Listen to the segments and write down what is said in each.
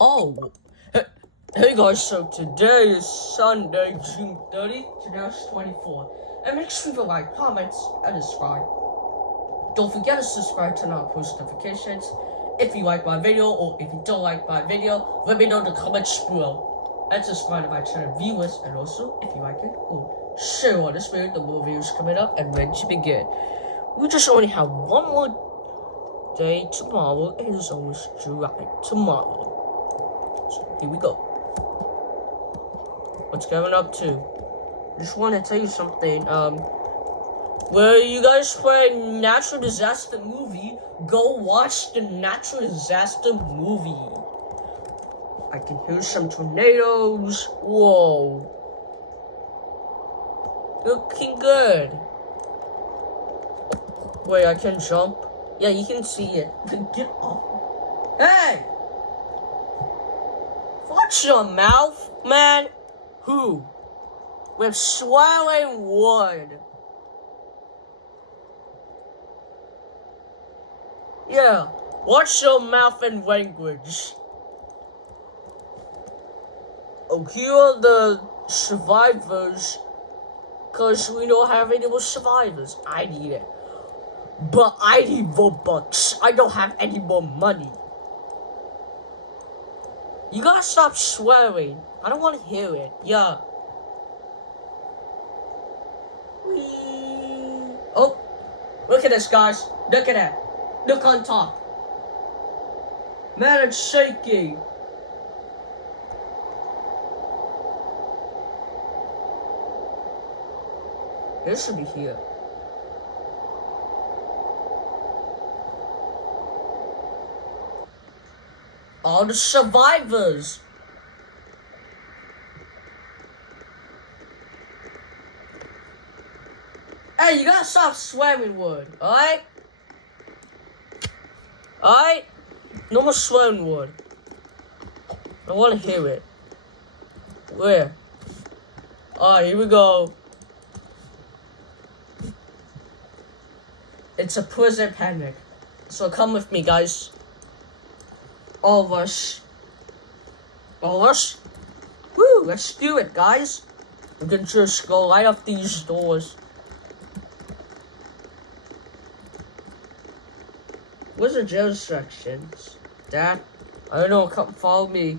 Oh, hey guys, so today is Sunday, June 30th, 2024. And make sure to like, comment, and subscribe. Don't forget to subscribe, turn on post notifications. If you like my video or if you don't like my video, let me know in the comments below. And subscribe to my channel viewers, and also, if you like it, share on this video, the more videos coming up and ready to begin. We just only have one more day tomorrow, and it's almost July tomorrow. So here we go. What's coming up to? Just want to tell you something. Where you guys play natural disaster movie, go watch the natural disaster movie. I can hear some tornadoes. Whoa. Looking good. Wait, I can jump? Yeah, you can see it. Get off. Hey! Watch your mouth, man. Who? With swallowing wood. Yeah, watch your mouth and language. Oh, here are the survivors. Cause we don't have any more survivors. I need it. But I need Robux. I don't have any more money. You gotta stop swearing. I don't want to hear it. Yeah. Oh, look at this, guys. Look at that. Look on top. Man, it's shaky. It should be here. All the survivors. Hey, you gotta stop swearing word, alright? Alright? No more swearing word. I wanna hear it. Where? Alright, here we go. It's a prison panic. So come with me, guys. All of us. All of us? Woo, let's do it, guys. We can just go right up these doors. Where's the jail instructions? Dad? I don't know, come follow me.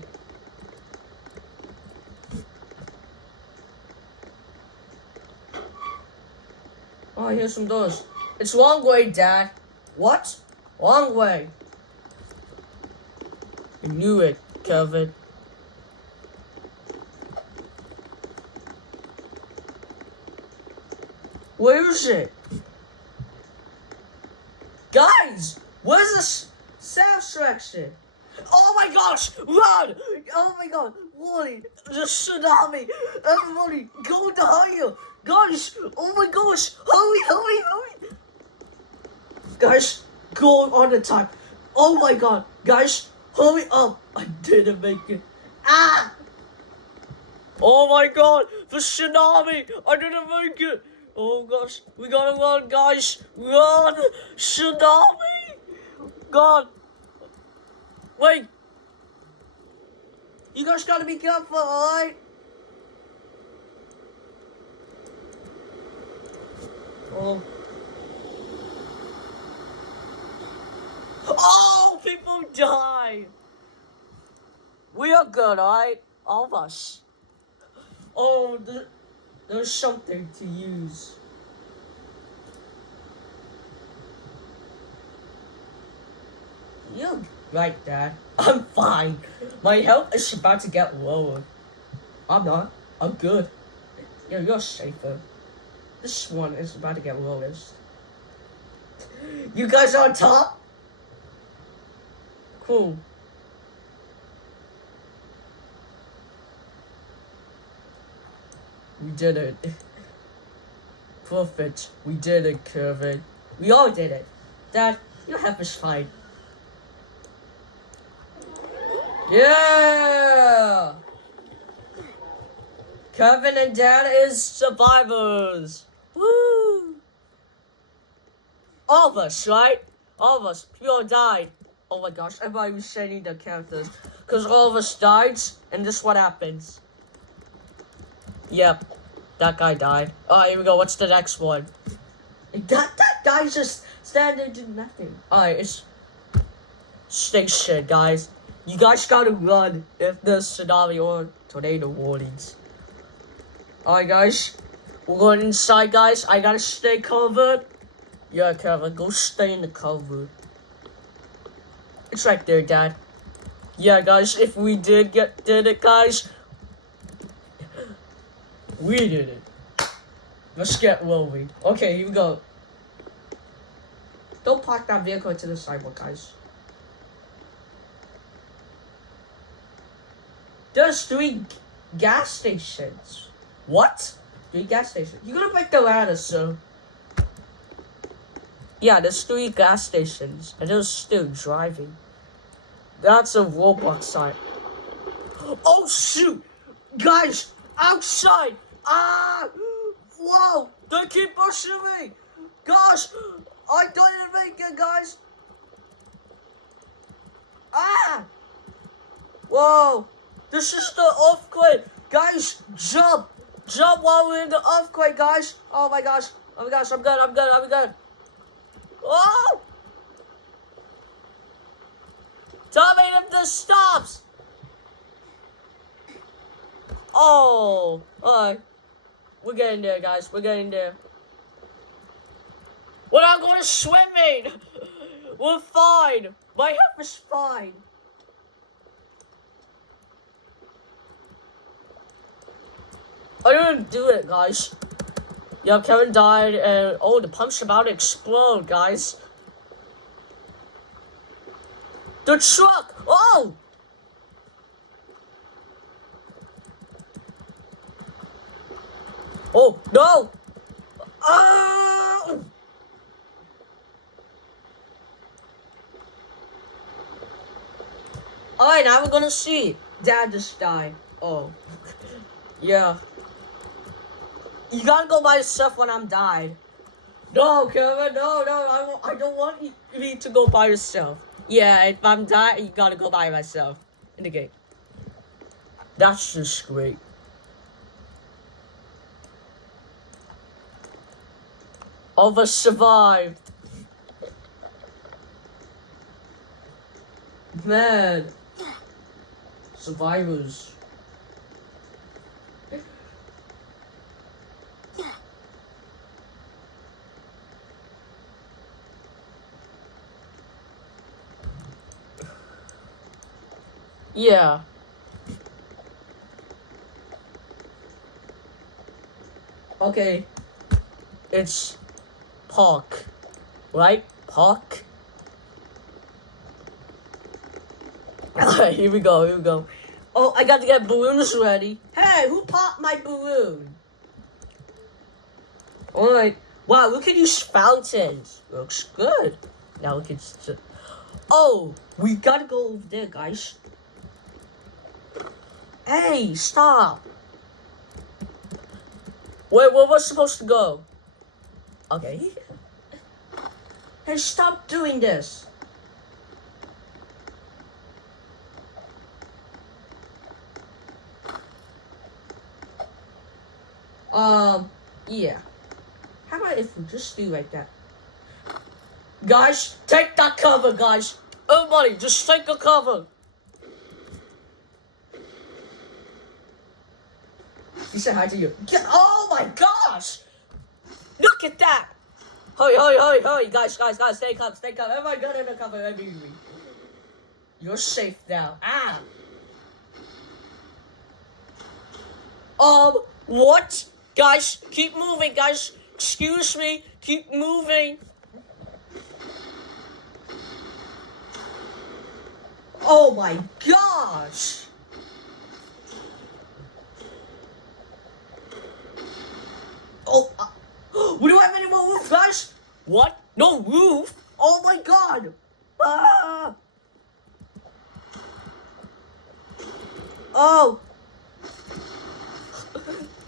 Oh, here's some doors. It's wrong way, Dad. What? Wrong way. I knew it, Kevin. Where is it? Guys! Where's the sound section? Oh my gosh! Run! Oh my god! Wally! The tsunami! Everybody! Go to higher! Guys! Oh my gosh! Hurry! Hurry! Hurry! Guys! Go on the time! Oh my god! Guys! Hurry up! I didn't make it! Ah! Oh my god! The tsunami! I didn't make it! Oh gosh! We gotta run, guys! Run! Tsunami! God! Wait! You guys gotta be careful, alright? Oh. Oh! People die! We are good, alright? All of us. Oh, there's something to use. You're right, Dad. I'm fine. My health is about to get lower. I'm not. I'm good. Yeah, you're safer. This one is about to get lowest. You guys on top? Cool. We did it. Perfect. We did it, Kevin. We all did it. Dad, your health is fine. Yeah! Kevin and Dad is survivors. Woo! All of us, right? All of us. People died. Oh my gosh, I'm not even shading the characters. Because all of us died, and this is what happens. Yep, that guy died. Oh, here we go. What's the next one? That guy's just standing there doing nothing. Alright, it's station, guys. You guys gotta run if there's tsunami or tornado warnings. Alright, guys. We're going inside, guys. I gotta stay covered. Yeah, Kevin, go stay in the cover. It's right there, Dad. Yeah, guys, if we did it, guys. We did it. Let's get rolling. Okay, here we go. Don't park that vehicle to the sidewalk, guys. There's 3 gas stations. What? 3 gas stations. You're gonna break the ladder, so. Yeah, there's 3 gas stations, and they're still driving. That's a Roblox site. Oh shoot! Guys, outside! Ah! Whoa! They keep pushing me! Gosh! I didn't make it, guys! Ah! Whoa! This is the earthquake! Guys, jump! Jump while we're in the earthquake, guys! Oh my gosh! Oh my gosh, I'm good. Oh! Tell me if this stops! Oh! Alright. We're getting there, guys. We're getting there. We're not going swimming! We're fine! My health is fine. I didn't do it, guys. Yeah, Kevin died, and oh, the pump's about to explode, guys. The truck! Oh! Oh, no! Alright, now we're gonna see. Dad just died. Oh. Yeah. You gotta go by yourself when I'm died. No, Kevin, no, I don't want you to go by yourself. Yeah, if I'm dying, you gotta go by myself in the game. That's just great. All of us survived. Man. Survivors. Yeah. Okay. It's park. Right? Park? Alright, here we go. Oh, I got to get balloons ready. Hey, who popped my balloon? Alright. Wow, look at these fountains. Looks good. Now look at... Oh, we gotta go over there, guys. Hey, stop. Wait, where was supposed to go? Okay. Hey, stop doing this. Yeah. How about if we just do like that? Guys, take that cover, guys. Everybody, just take a cover. You said hi to you. Oh my gosh! Look at that! Hurry, guys, stay calm. Everybody get in the cover immediately. You're safe now. What? Guys, keep moving, guys. Excuse me, keep moving. Oh my gosh! Oh, we don't have any more roof, guys. What? No roof? Oh my god! Ah! Oh!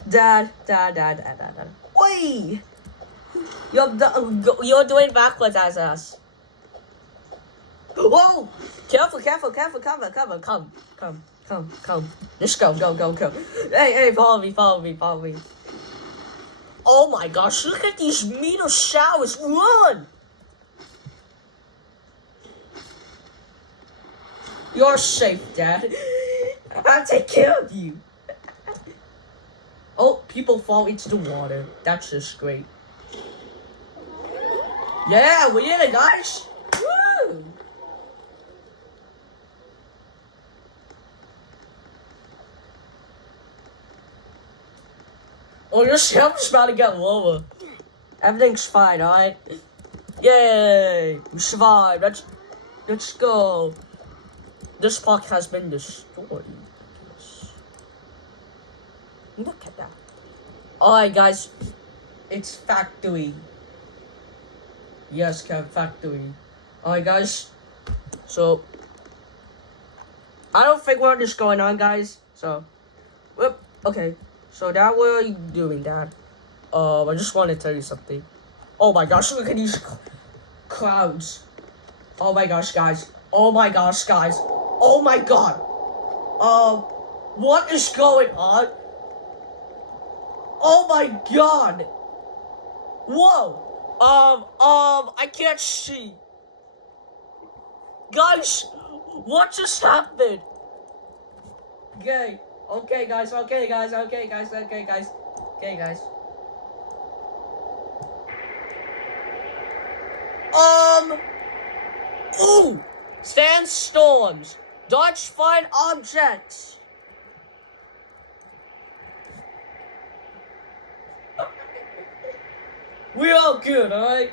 Dad. Wait! You're doing backwards as us. Whoa! Careful, come. Just go. Hey, follow me. Oh my gosh, look at these meteor showers. Run! You're safe, Dad. I'll take care of you. Oh, people fall into the water. That's just great. Yeah, we did it, guys. Woo! Oh, your shelf's about to get lower. Everything's fine, alright? Yay! We survived. Let's go. This park has been destroyed. Look at that. Alright, guys. It's factory. Yes, Kev, factory. Alright, guys. So, I don't think we're just going on, guys. So, whoop. Okay. So, Dad, what are you doing, Dad? I just want to tell you something. Oh my gosh, look at these clouds. Oh my gosh, guys. Oh my gosh, guys. Oh my god. What is going on? Oh my god. Whoa. I can't see. Guys, what just happened? Okay, guys. Ooh! Sandstorms! Dodge fine objects! We're all good, alright?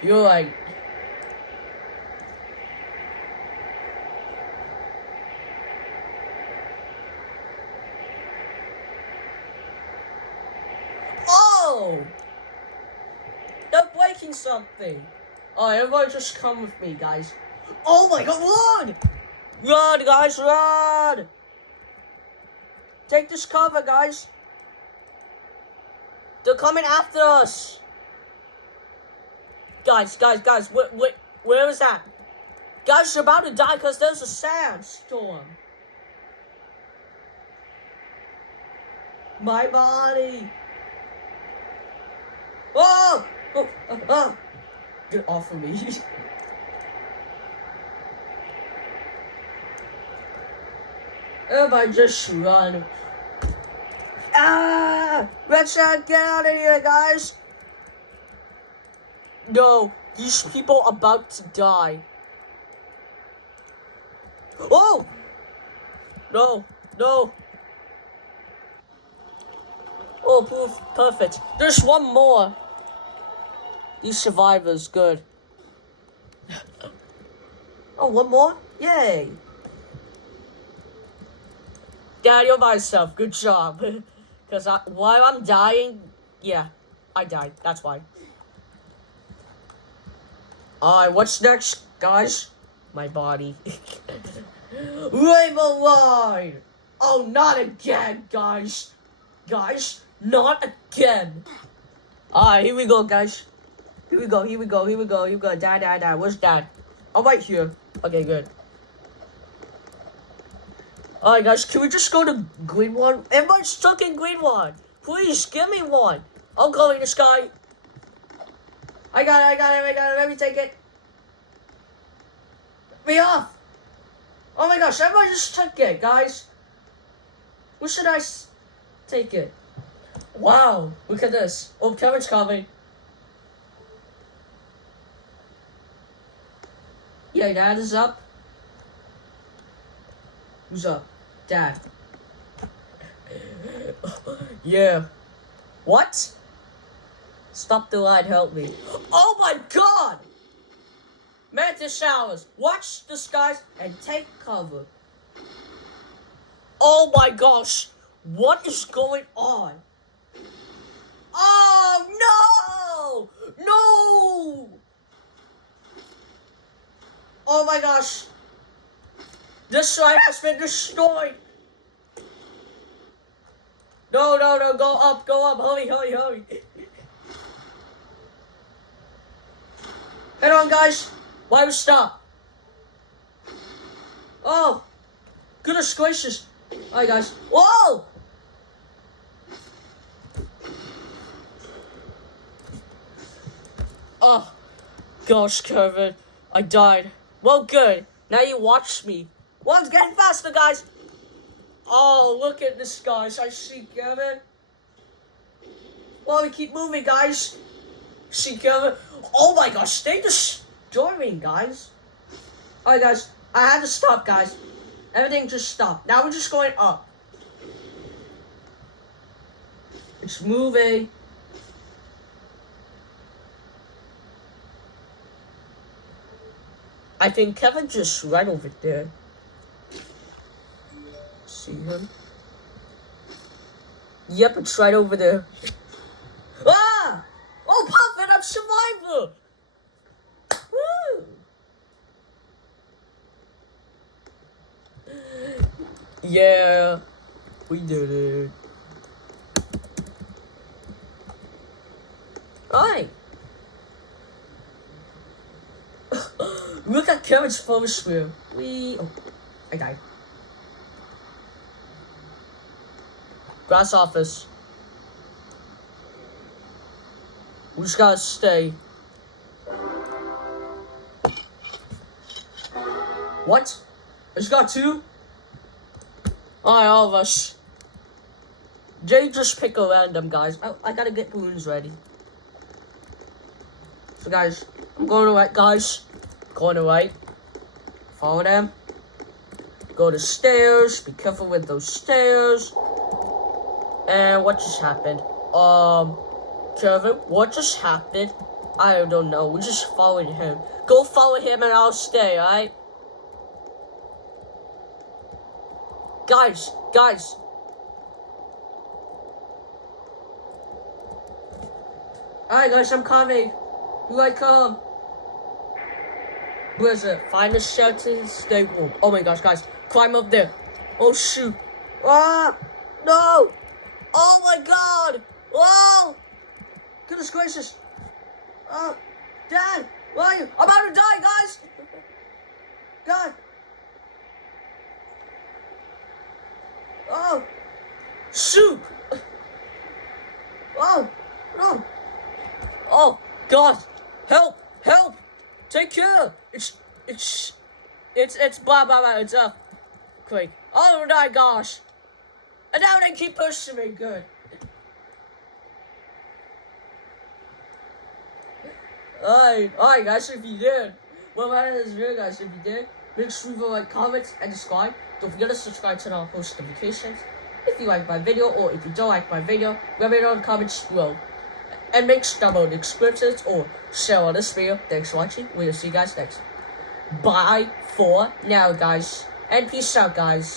You're right. Oh! They're breaking something. Alright, everybody just come with me, guys. Oh my god, run! Run, guys, run! Take this cover, guys. They're coming after us. Guys, where is that? Guys, you're about to die because there's a sandstorm. My body. Oh! Get off of me. Everybody just run. Let's get out of here, guys. No, these people are about to die. Oh! No. Oh, perfect. There's one more. These survivors, good. Oh, one more? Yay. Dad, you're by yourself. Good job. Because while I'm dying, yeah, I died. That's why. Alright, what's next, guys? My body. Rainbow line! Oh, not again, guys. Guys, not again. Alright, here we go, guys. Here we go. Dad. Where's Dad? I'm right here. Okay, good. Alright, guys, can we just go to green one? Everyone's stuck in green one. Please, give me one. I'm going to sky. I got it. Let me take it. Me off. Oh my gosh, everybody just took it, guys. Where should I take it? Wow, look at this. Oh, Kevin's coming. Yeah, Dad is up. Who's up? Dad. Yeah. What? Stop the light, help me. Oh my god! Mantis showers. Watch the skies and take cover. Oh my gosh. What is going on? Oh no! No! Oh my gosh. This slide has been destroyed. No. Go up. Hurry. Hang on, guys. Why we stop? Oh, goodness gracious. Alright, guys. Whoa! Oh, gosh, Kevin. I died. Well, good. Now you watch me. Well, it's getting faster, guys. Oh, look at this, guys. I see Kevin. Well, we keep moving, guys. See Kevin. Oh my gosh, they just joined me, guys. Alright, guys. I had to stop, guys. Everything just stopped. Now we're just going up. It's moving. I think Kevin just right over there. See him? Yep, it's right over there. Ah! Oh, Puffin, I'm survivor! Woo! Yeah, we did it. Alright. Look at Kevin's phone screen. Oh, I died. Grass office. We just gotta stay. What? I just got two? Alright, all of us. Jay just pick a random, guys. I gotta get balloons ready. So, guys, I'm going to right, guys. Going to right. Follow them. Go to stairs. Be careful with those stairs. And what just happened? Kevin, what just happened? I don't know. We just followed him. Go follow him and I'll stay, alright? Guys. Alright, guys, I'm coming. Here I come. Where is it? Find a shelter, stay warm. Oh my gosh, guys. Climb up there. Oh, shoot. Ah! No! Oh my god! Whoa! Goodness gracious. Dad! Where are you? I'm about to die, guys! God! Oh! Shoot! Oh! No! Oh! God! Help! Help! Take care! It's blah blah blah, it's quick. Oh my gosh! And now they keep pushing me, good. Alright guys, if you did. Well, that is video, guys. If you did, make sure you like, comment, and subscribe. Don't forget to subscribe to our post notifications. If you like my video, or if you don't like my video, let me know in the comments below. And make sure to download the descriptions or share on this video. Thanks for watching. We'll see you guys next. Bye for now, guys. And peace out, guys.